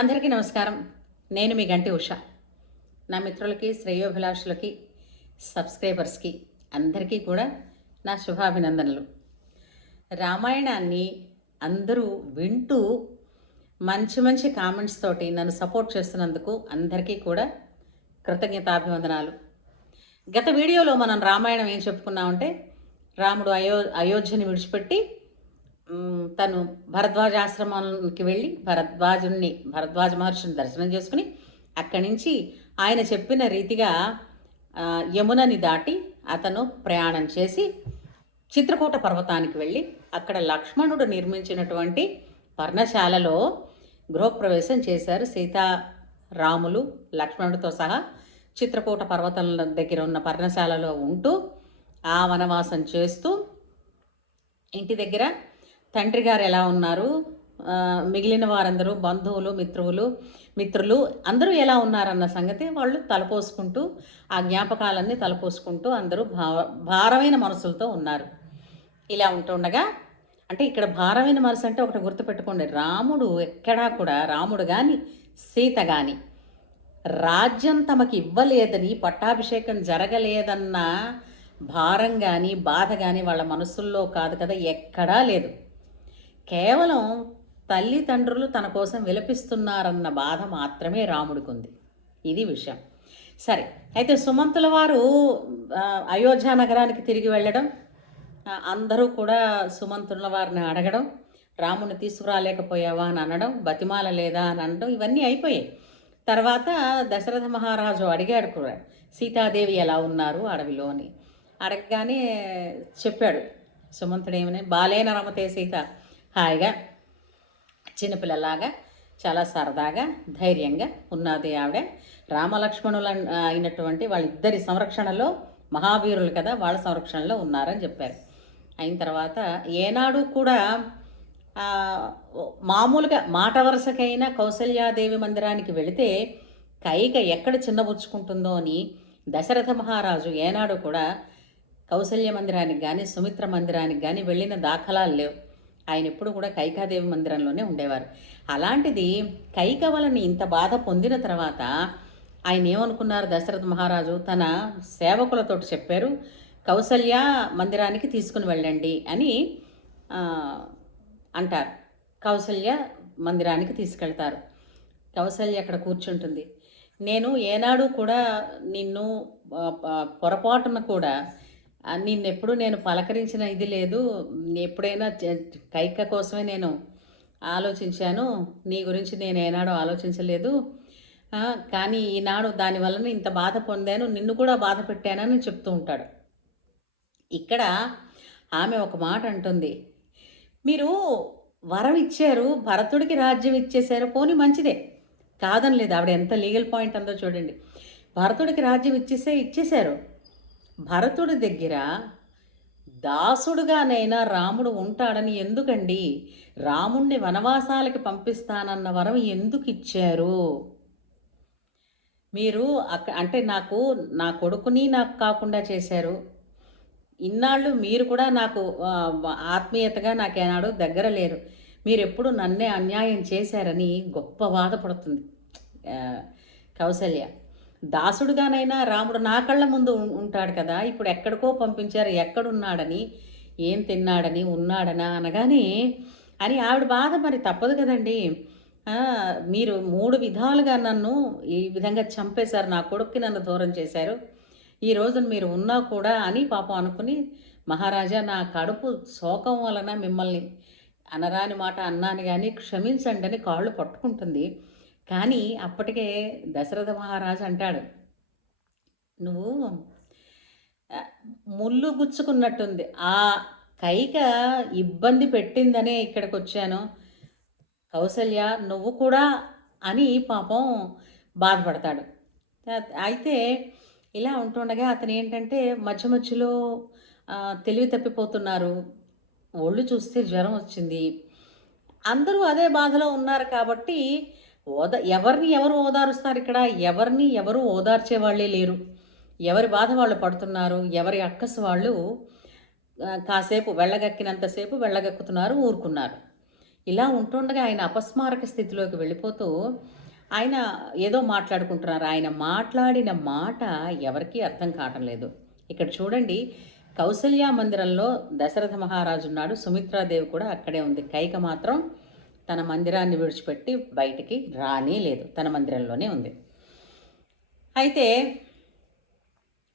అందరికీ నమస్కారం. నేను మీ గంటి ఉష. నా మిత్రులకి, శ్రేయోభిలాషులకి, సబ్స్క్రైబర్స్కి అందరికీ కూడా నా శుభాభినందనలు. రామాయణాన్ని అందరూ వింటూ మంచి మంచి కామెంట్స్ తోటి నన్ను సపోర్ట్ చేస్తున్నందుకు అందరికీ కూడా కృతజ్ఞతాభివందనాలు. గత వీడియోలో మనం రామాయణం ఏం చెప్పుకున్నామంటే, రాముడు అయోధ్యని విడిచిపెట్టి తను భరద్వాజ ఆశ్రమానికి వెళ్ళి భరద్వాజ మహర్షిని దర్శనం చేసుకుని అక్కడి నుంచి ఆయన చెప్పిన రీతిగా యమునని దాటి అతను ప్రయాణం చేసి చిత్రకూట పర్వతానికి వెళ్ళి అక్కడ లక్ష్మణుడు నిర్మించినటువంటి పర్ణశాలలో గృహప్రవేశం చేశారు. సీతారాములు లక్ష్మణుడితో సహా చిత్రకూట పర్వతం దగ్గర ఉన్న పర్ణశాలలో ఉంటూ ఆ వనవాసం చేస్తూ ఇంటి దగ్గర తండ్రి గారు ఎలా ఉన్నారు, మిగిలిన వారందరూ బంధువులు మిత్రులు అందరూ ఎలా ఉన్నారన్న సంగతి వాళ్ళు తలపోసుకుంటూ ఆ జ్ఞాపకాలన్నీ తలపోసుకుంటూ అందరూ భారమైన మనసులతో ఉన్నారు. ఇలా ఉంటుండగా అంటే ఇక్కడ భారమైన మనసు అంటే ఒకటి గుర్తుపెట్టుకోండి, రాముడు ఎక్కడా కూడా రాముడు కానీ సీత కానీ రాజ్యం తమకి ఇవ్వలేదని, పట్టాభిషేకం జరగలేదన్న భారం కానీ బాధ కానీ వాళ్ళ మనసుల్లో కాదు కదా, ఎక్కడా లేదు. కేవలం తల్లిదండ్రులు తన కోసం విలపిస్తున్నారన్న బాధ మాత్రమే రాముడికి ఉంది. ఇది విషయం. సరే, అయితే సుమంతుల వారు అయోధ్య నగరానికి తిరిగి వెళ్ళడం, అందరూ కూడా సుమంతుల వారిని అడగడం, రాముని తీసుకురాలేకపోయావా అని అనడం, బతిమాల లేదా అని అనడం, ఇవన్నీ అయిపోయాయి. తర్వాత దశరథ మహారాజు అడిగాడు కూడా, సీతాదేవి ఎలా ఉన్నారు అడవిలో అని. అడగగానే చెప్పాడు సుమంతుడేమని, బాలేన రమతే సీత, హాయిగా చిన్నపిల్లలాగా చాలా సరదాగా ధైర్యంగా ఉన్నది ఆవిడ. రామలక్ష్మణులు అయినటువంటి వాళ్ళిద్దరి సంరక్షణలో మహావీరులు కదా, వాళ్ళ సంరక్షణలో ఉన్నారని చెప్పారు. అయిన తర్వాత ఏనాడు కూడా మామూలుగా మాట వరుసకైనా కౌసల్యాదేవి మందిరానికి వెళితే కైక ఎక్కడ చిన్నబుచ్చుకుంటుందో అని దశరథ మహారాజు ఏనాడు కూడా కౌసల్య మందిరానికి కానీ సుమిత్ర మందిరానికి కానీ వెళ్ళిన దాఖలాలు లేవు. ఆయన ఎప్పుడు కూడా కైకాదేవి మందిరంలోనే ఉండేవారు. అలాంటిది కైక వలన ఇంత బాధ పొందిన తర్వాత ఆయన ఏమనుకున్నారు, దశరథ మహారాజు తన సేవకులతో చెప్పారు, కౌసల్య మందిరానికి తీసుకుని వెళ్ళండి అని అంటారు. కౌసల్య మందిరానికి తీసుకెళ్తారు. కౌసల్య అక్కడ కూర్చుంటుంది. నేను ఏనాడు కూడా నిన్ను పొరపాటున కూడా నిన్నెప్పుడు నేను పలకరించిన ఇది లేదు, ఎప్పుడైనా కైక కోసమే నేను ఆలోచించాను, నీ గురించి నేను ఏనాడు ఆలోచించలేదు, కానీ ఈనాడు దానివల్ల ఇంత బాధ పొందాను, నిన్ను కూడా బాధ పెట్టానని చెప్తూ ఉంటాడు. ఇక్కడ ఆమె ఒక మాట అంటుంది, మీరు వరం ఇచ్చారు, భరతుడికి రాజ్యం ఇచ్చేశారు, పోనీ మంచిదే, కాదనలేదు. ఆవిడ ఎంత లీగల్ పాయింట్ అందో చూడండి. భరతుడికి రాజ్యం ఇచ్చేశారు, భరతుడి దగ్గర దాసుడుగానైనా రాముడు ఉంటాడని ఎందుకండి, రాముణ్ణి వనవాసాలకి పంపిస్తానన్న వరం ఎందుకు ఇచ్చారు మీరు? అంటే నా కొడుకుని నాకు కాకుండా చేశారు, ఇన్నాళ్ళు మీరు కూడా నాకు ఆత్మీయతగా నాకేనాడు దగ్గర లేరు, మీరు ఎప్పుడు నన్నే అన్యాయం చేశారని గొప్ప బాధపడుతుంది కౌసల్య. దాసుడుగానైనా రాముడు నా కళ్ళ ముందు ఉంటాడు కదా, ఇప్పుడు ఎక్కడికో పంపించారు, ఎక్కడున్నాడని, ఏం తిన్నాడని, ఉన్నాడనా అనగానే అని ఆవిడ బాధ మరి తప్పదు కదండి. మీరు 3 విధాలుగా నన్ను ఈ విధంగా చంపేశారు, నా కొడుక్కి నన్ను దూరం చేశారు, ఈ రోజున మీరు ఉన్నా కూడా అని పాపం అనుకుని, మహారాజా నా కడుపు శోకం వలన మిమ్మల్ని అనరాని మాట అన్నాను కానీ క్షమించండి అని కాళ్ళు పట్టుకుంటుంది. కానీ అప్పటికే దశరథ మహారాజు అంటాడు, నువ్వు ముళ్ళు గుచ్చుకున్నట్టుంది, ఆ కైక ఇబ్బంది పెట్టిందనే ఇక్కడికి వచ్చాను, కౌసల్య నువ్వు కూడా అని పాపం బాధపడతాడు. అయితే ఇలా ఉంటుండగా అతను ఏంటంటే మధ్యలో తెలివి తప్పిపోతున్నారు, ఒళ్ళు చూస్తే జ్వరం వచ్చింది, అందరూ అదే బాధలో ఉన్నారు కాబట్టి ఎవరిని ఎవరు ఓదారుస్తారు, ఇక్కడ ఎవరిని ఎవరు ఓదార్చే వాళ్ళే లేరు, ఎవరి బాధ వాళ్ళు పడుతున్నారు, ఎవరి అక్కసు వాళ్ళు కాసేపు వెళ్ళగక్కినంతసేపు వెళ్ళగక్కుతున్నారు, ఊరుకున్నారు. ఇలా ఉంటుండగా ఆయన అపస్మారక స్థితిలోకి వెళ్ళిపోతూ ఆయన ఏదో మాట్లాడుకుంటున్నారు. ఆయన మాట్లాడిన మాట ఎవరికీ అర్థం కావటం లేదు. ఇక్కడ చూడండి, కౌసల్య మందిరంలో దశరథ మహారాజు ఉన్నాడు, సుమిత్రాదేవి కూడా అక్కడే ఉంది. కైక మాత్రం తన మందిరాన్ని విడిచిపెట్టి బయటికి రానే లేదు, తన మందిరంలోనే ఉంది. అయితే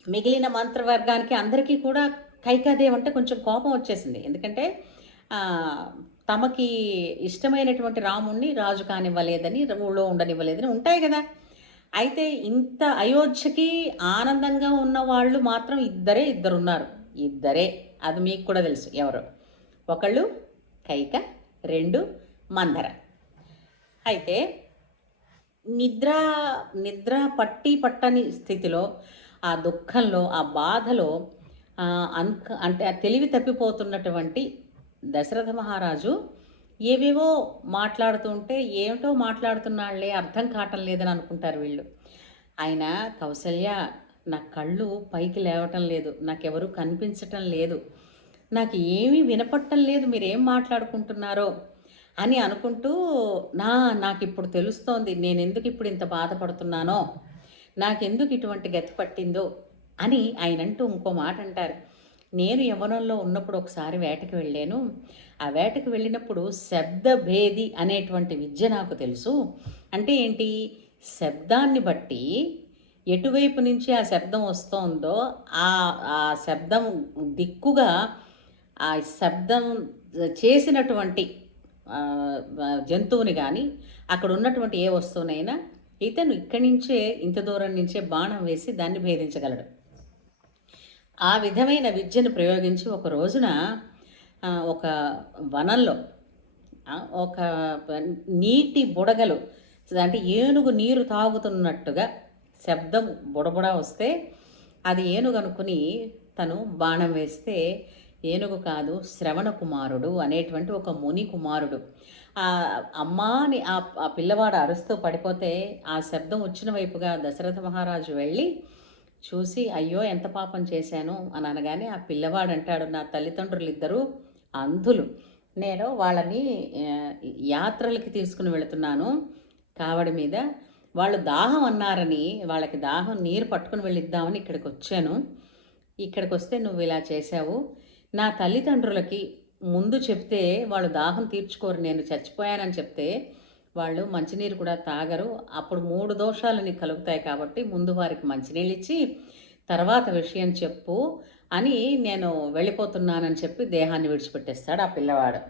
మిగిలిన మంత్రవర్గానికి అందరికీ కూడా కైకాదేవి అంటే కొంచెం కోపం వచ్చేసింది. ఎందుకంటే తమకి ఇష్టమైనటువంటి రాముణ్ణి రాజు కానివ్వలేదని, ఊళ్ళో ఉండనివ్వలేదని ఉంటాయి కదా. అయితే ఇంత అయోధ్యకి ఆనందంగా ఉన్న వాళ్ళు మాత్రం ఇద్దరున్నారు. ఇద్దరే, అది మీకు కూడా తెలుసు ఎవరు. ఒకళ్ళు కైక, రెండు మందర. అయితే నిద్ర పట్టని స్థితిలో, ఆ దుఃఖంలో, ఆ బాధలో అంటే ఆ తెలివి తప్పిపోతున్నటువంటి దశరథ మహారాజు ఏవేవో మాట్లాడుతుంటే, ఏమిటో మాట్లాడుతున్నాళ్లే అర్థం కావటం లేదని అనుకుంటారు వీళ్ళు. ఆయన, కౌసల్య, నా కళ్ళు పైకి లేవటం లేదు, నాకెవరూ కనిపించటం లేదు, నాకు ఏమీ వినపట్టం లేదు, మీరేం మాట్లాడుకుంటున్నారో అని అనుకుంటూ, నాకు ఇప్పుడు తెలుస్తోంది నేనెందుకు ఇప్పుడు ఇంత బాధపడుతున్నానో, నాకెందుకు ఇటువంటి గతి పట్టిందో అని ఆయన అంటూ ఇంకో మాట అంటారు. నేను యవ్వనంలో ఉన్నప్పుడు ఒకసారి వేటకి వెళ్ళాను. ఆ వేటకి వెళ్ళినప్పుడు శబ్దభేది అనేటువంటి విద్య నాకు తెలుసు. అంటే ఏంటి, శబ్దాన్ని బట్టి ఎటువైపు నుంచి ఆ శబ్దం వస్తోందో ఆ శబ్దం దిక్కుగా ఆ శబ్దం చేసినటువంటి జంతువుని కానీ, అక్కడ ఉన్నటువంటి ఏ వస్తువునైనా ఇతను ఇక్కడి నుంచే, ఇంత దూరం నుంచే బాణం వేసి దాన్ని భేదించగలడు. ఆ విధమైన విద్యను ప్రయోగించి ఒక రోజున ఒక వనంలో ఒక నీటి బుడగలు, అంటే ఏనుగు నీరు తాగుతున్నట్టుగా శబ్దం బుడబుడ వస్తే అది ఏనుగు అనుకుని తను బాణం వేస్తే, ఏనుగు కాదు, శ్రవణ కుమారుడు అనేటువంటి ఒక ముని కుమారుడు అమ్మాని ఆ పిల్లవాడు అరుస్తూ పడిపోతే, ఆ శబ్దం వచ్చిన వైపుగా దశరథ మహారాజు వెళ్ళి చూసి, అయ్యో ఎంత పాపం చేశాను అని అనగానే ఆ పిల్లవాడు అంటాడు, నా తల్లిదండ్రులు ఇద్దరు అంధులు, నేను వాళ్ళని యాత్రలకి తీసుకుని వెళుతున్నాను కావడి మీద, వాళ్ళు దాహం అన్నారని వాళ్ళకి దాహం నీరు పట్టుకుని వెళ్ళిద్దామని ఇక్కడికి వచ్చాను. ఇక్కడికి వస్తే నువ్వు ఇలా చేశావు. నా తల్లిదండ్రులకి ముందు చెప్తే వాళ్ళు దాహం తీర్చుకోరు, నేను చచ్చిపోయానని చెప్తే వాళ్ళు మంచినీరు కూడా తాగరు, అప్పుడు 3 దోషాలని కలుగుతాయి, కాబట్టి ముందు వారికి మంచినీళ్ళు ఇచ్చి తర్వాత విషయం చెప్పు అని నేను వెళ్ళిపోతున్నానని చెప్పి దేహాన్ని విడిచిపెట్టేస్తాడు ఆ పిల్లవాడు.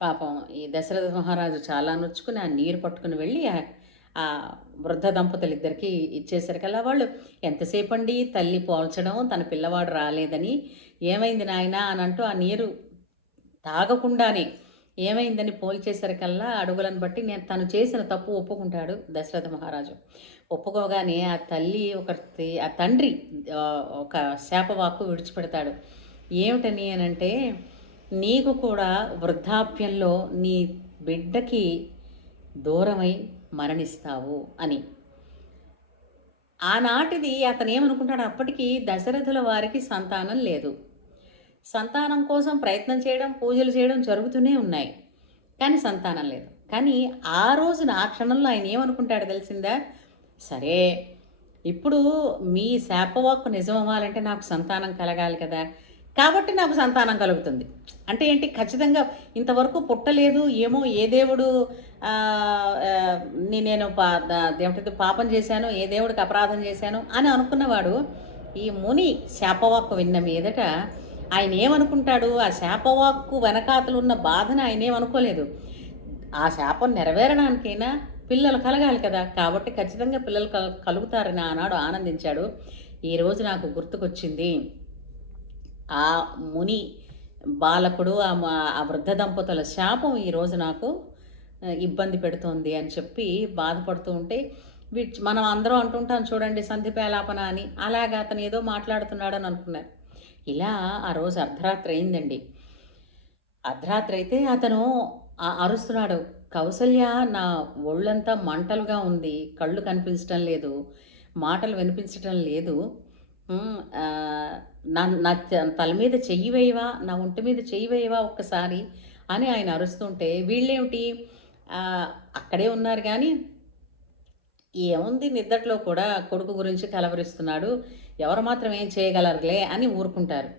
పాపం ఈ దశరథ మహారాజు చాలా నొచ్చుకుని ఆ నీరు పట్టుకుని వెళ్ళి ఆ వృద్ధ దంపతులు ఇద్దరికి ఇచ్చేసరికల్లా వాళ్ళు, ఎంతసేపు అండి తల్లి పోల్చడం, తన పిల్లవాడు రాలేదని, ఏమైంది నాయన అని అంటూ ఆ నీరు తాగకుండానే ఏమైందని పోల్చేసరికల్లా అడుగులను బట్టి నేను తను చేసిన తప్పు ఒప్పుకుంటాడు దశరథ మహారాజు. ఒప్పుకోగానే ఆ తల్లి ఆ తండ్రి ఒక శాపవాక్కు విడిచిపెడతాడు. ఏమిటని అనంటే, నీకు కూడా వృద్ధాప్యంలో నీ బిడ్డకి దూరమై మరణిస్తావు అని. ఆనాటిది అతను ఏమనుకుంటాడు, అప్పటికి దశరథుల వారికి సంతానం లేదు. సంతానం కోసం ప్రయత్నం చేయడం, పూజలు చేయడం జరుగుతూనే ఉన్నాయి, కానీ సంతానం లేదు. కానీ ఆ రోజున, ఆ క్షణంలో ఆయన ఏమనుకుంటాడు తెలిసిందా, సరే ఇప్పుడు మీ శాపవాక్కు నిజం అవ్వాలంటే నాకు సంతానం కలగాలి కదా, కాబట్టి నాకు సంతానం కలుగుతుంది. అంటే ఏంటి, ఖచ్చితంగా ఇంతవరకు పుట్టలేదు, ఏమో ఏ దేవుడు నేను పాపం చేశాను, ఏ దేవుడికి అపరాధం చేశాను అని అనుకున్నవాడు ఈ ముని శాపవాక్కు విన్న మీదట ఆయన ఏమనుకుంటాడు, ఆ శాపవాక్కు వెనకాతలు ఉన్న బాధను ఆయన ఏమనుకోలేదు, ఆ శాపం నెరవేరడానికైనా పిల్లలు కలగాలి కదా, కాబట్టి ఖచ్చితంగా పిల్లలు కలుగుతారని ఆనాడు ఆనందించాడు. ఈరోజు నాకు గుర్తుకొచ్చింది, ఆ ముని బాలకుడు, ఆ వృద్ధ దంపతుల శాపం ఈరోజు నాకు ఇబ్బంది పెడుతోంది అని చెప్పి బాధపడుతూ ఉంటే, మనం అందరం అంటుంటాం చూడండి సంధిపేలాపన అని, అలాగా అతను ఏదో మాట్లాడుతున్నాడని అనుకున్నారు. ఇలా ఆ రోజు అర్ధరాత్రి అయిందండి. అర్ధరాత్రి అయితే అతను అరుస్తున్నాడు, కౌసల్య నా ఒళ్ళంతా మంటలుగా ఉంది, కళ్ళు కనిపించటం లేదు, మాటలు వినిపించటం లేదు, నా తల మీద చెయ్యి వేయవా, నా ఒంటి మీద చెయ్యి వేయవా ఒక్కసారి అని ఆయన అరుస్తుంటే వీళ్ళేమిటి అక్కడే ఉన్నారు కానీ ఏముంది నిద్దట్లో కూడా కొడుకు గురించి కలవరిస్తున్నాడు, ఎవరు మాత్రం ఏం చేయగలరులే అని ఊరుకుంటారు.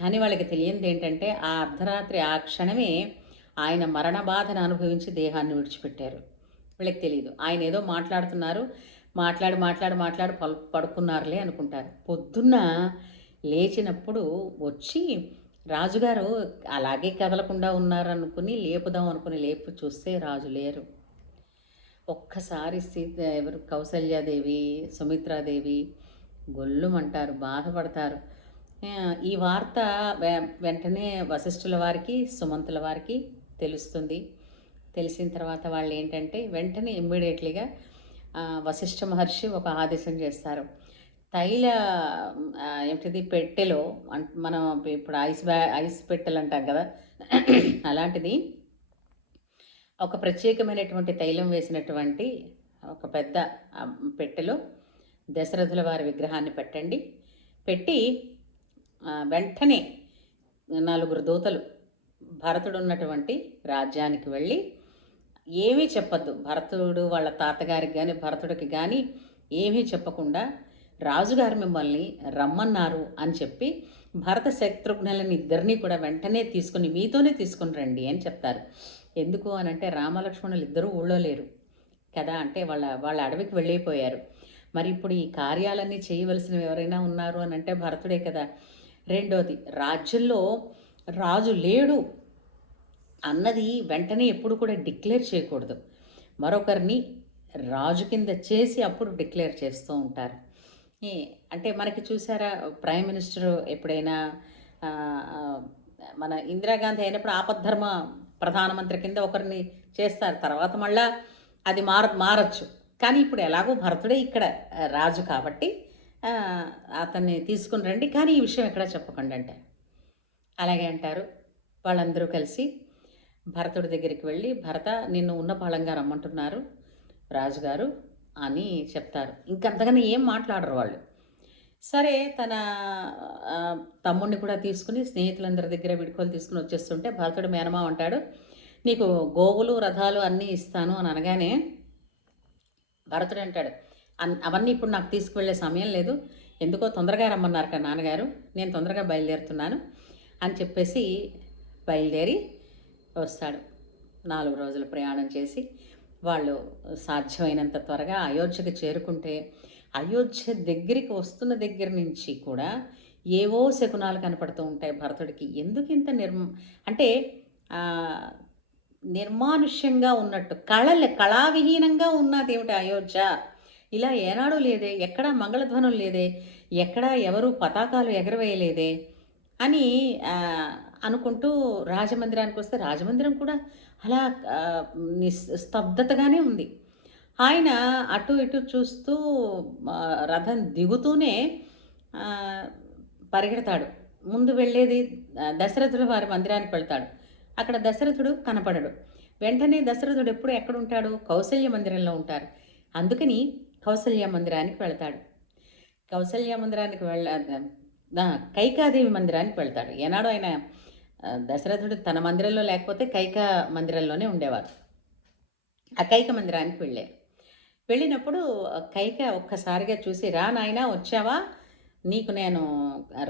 కానీ వాళ్ళకి తెలియంది ఏంటంటే ఆ అర్ధరాత్రి ఆ క్షణమే ఆయన మరణ బాధను అనుభవించి దేహాన్ని విడిచిపెట్టారు. వీళ్ళకి తెలియదు. ఆయన ఏదో మాట్లాడుతున్నారు, మాట్లాడి మాట్లాడి మాట్లాడి పడుకున్నారులే అనుకుంటారు. పొద్దున్న లేచినప్పుడు వచ్చి రాజుగారు అలాగే కదలకుండా ఉన్నారనుకుని లేపుదాం అనుకుని లేపు చూస్తే రాజు లేరు. ఒక్కసారి ఎవరు కౌసల్యాదేవి, సుమిత్రాదేవి గొల్లుమంటారు, బాధపడతారు. ఈ వార్త వెంటనే వశిష్ఠుల వారికి, సుమంతుల వారికి తెలుస్తుంది. తెలిసిన తర్వాత వాళ్ళు ఏంటంటే వెంటనే ఇమ్మీడియట్లీగా వశిష్ఠ మహర్షి ఒక ఆదేశం చేస్తారు. తైల ఏంటిది పెట్టెలో మనం ఇప్పుడు ఐస్ పెట్టెలు అంటాం కదా, అలాంటిది ఒక ప్రత్యేకమైనటువంటి తైలం వేసినటువంటి ఒక పెద్ద పెట్టెలో దశరథుల వారి విగ్రహాన్ని పెట్టండి. పెట్టి వెంటనే 4 దూతలు భరతుడు ఉన్నటువంటి రాజ్యానికి వెళ్ళి ఏమీ చెప్పద్దు, భరతుడు వాళ్ళ తాతగారికి కానీ భరతుడికి కానీ ఏమీ చెప్పకుండా రాజుగారు మిమ్మల్ని రమ్మన్నారు అని చెప్పి భరత శత్రుఘ్నులని ఇద్దరినీ కూడా వెంటనే తీసుకుని మీతోనే తీసుకుని రండి అని చెప్తారు. ఎందుకు అని అంటే రామలక్ష్మణులు ఇద్దరూ ఊళ్ళో లేరు కదా, అంటే వాళ్ళ అడవికి వెళ్ళిపోయారు. మరి ఇప్పుడు ఈ కార్యాలన్నీ చేయవలసినవి ఎవరైనా ఉన్నారు అని అంటే భరతుడే కదా. రెండోది, రాజ్యంలో రాజు లేడు అన్నది వెంటనే ఎప్పుడు కూడా డిక్లేర్ చేయకూడదు. మరొకరిని రాజు కింద చేసి అప్పుడు డిక్లేర్ చేస్తూ ఉంటారు. అంటే మనకి చూసారా, ప్రైమ్ మినిస్టర్ ఎప్పుడైనా మన ఇందిరాగాంధీ అయినప్పుడు ఆపద్ధర్మ ప్రధానమంత్రి కింద ఒకరిని చేస్తారు, తర్వాత మళ్ళా అది మారచ్చు. కానీ ఇప్పుడు ఎలాగో భరతుడే ఇక్కడ రాజు కాబట్టి అతన్ని తీసుకుని రండి, కానీ ఈ విషయం ఎక్కడా చెప్పకండి అంటే అలాగే అంటారు. వాళ్ళందరూ కలిసి భరతుడి దగ్గరికి వెళ్ళి, భరత నిన్ను ఉన్న పాళంగా రమ్మంటున్నారు రాజుగారు అని చెప్తారు. ఇంకంతగానే ఏం మాట్లాడరు వాళ్ళు. సరే, తన తమ్ముడిని కూడా తీసుకుని స్నేహితులందరి దగ్గర విడుకోలు తీసుకుని వచ్చేస్తుంటే భరతుడు మేనమా అంటాడు, నీకు గోవులు రథాలు అన్నీ ఇస్తాను అని అనగానే భరతుడు అంటాడు, అవన్నీ ఇప్పుడు నాకు తీసుకువెళ్ళే సమయం లేదు, ఎందుకో తొందరగా రమ్మన్నారు కదా నాన్నగారు, నేను తొందరగా బయలుదేరుతున్నాను అని చెప్పేసి బయలుదేరి వస్తాడు. 4 రోజులు ప్రయాణం చేసి వాళ్ళు సాధ్యమైనంత త్వరగా అయోధ్యకి చేరుకుంటే అయోధ్య దగ్గరికి వస్తున్న దగ్గర నుంచి కూడా ఏవో శకునాలు కనపడుతూ ఉంటాయి భరతుడికి. ఎందుకు ఇంత అంటే నిర్మానుష్యంగా ఉన్నట్టు, కళావిహీనంగా ఉన్నది ఏమిటి అయోధ్య, ఇలా ఏనాడు లేదే, ఎక్కడా మంగళధ్వనం లేదే, ఎక్కడా ఎవరు పతాకాలు ఎగరవేయలేదే అని అనుకుంటూ రాజమందిరానికి వస్తే రాజమందిరం కూడా అలా స్తబ్దతగానే ఉంది. ఆయన అటు ఇటు చూస్తూ రథం దిగుతూనే పరిగెడతాడు. ముందు వెళ్ళేది దశరథుల వారి మందిరానికి వెళ్తాడు. అక్కడ దశరథుడు కనపడడు. వెంటనే దశరథుడు ఎప్పుడు ఎక్కడుంటాడు, కౌసల్య మందిరంలో ఉంటారు. అందుకని కౌసల్య మందిరానికి వెళ్తాడు. కౌసల్య మందిరానికి కైకాదేవి మందిరానికి వెళ్తాడు. ఏనాడు ఆయన దశరథుడు తన మందిరంలో లేకపోతే కైక మందిరంలోనే ఉండేవారు. ఆ కైక మందిరానికి వెళ్ళినప్పుడు కైక ఒక్కసారిగా చూసి, రా నాయనా వచ్చావా, నీకు నేను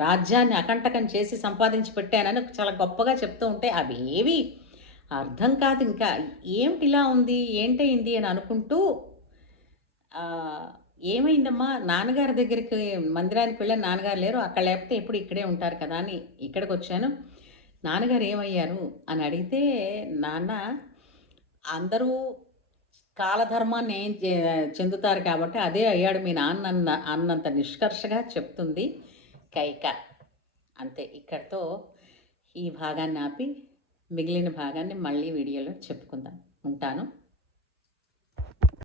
రాజ్యాన్ని అకంటకం చేసి సంపాదించి పెట్టానని చాలా గొప్పగా చెప్తూ ఉంటే అవేవి అర్థం కాదు. ఇంకా ఏమిటి ఇలా ఉంది, ఏంటయింది అని అనుకుంటూ ఏమైందమ్మా, నాన్నగారి దగ్గరికి మందిరానికి వెళ్ళాను, నాన్నగారు లేరు, అక్కడ లేకపోతే ఎప్పుడు ఇక్కడే ఉంటారు కదా అని ఇక్కడికి వచ్చాను, నాన్నగారు ఏమయ్యారు అని అడిగితే, నాన్న అందరూ కాలధర్మాన్ని ఏం చెందుతారు కాబట్టి అదే అయ్యాడు మీ నాన్న అన్నంత నిష్కర్షగా చెప్తుంది కైక. అంతే, ఇక్కడితో ఈ భాగాన్ని ఆపి మిగిలిన భాగాన్ని మళ్ళీ వీడియోలో చెప్పుకుందాం. ఉంటాను.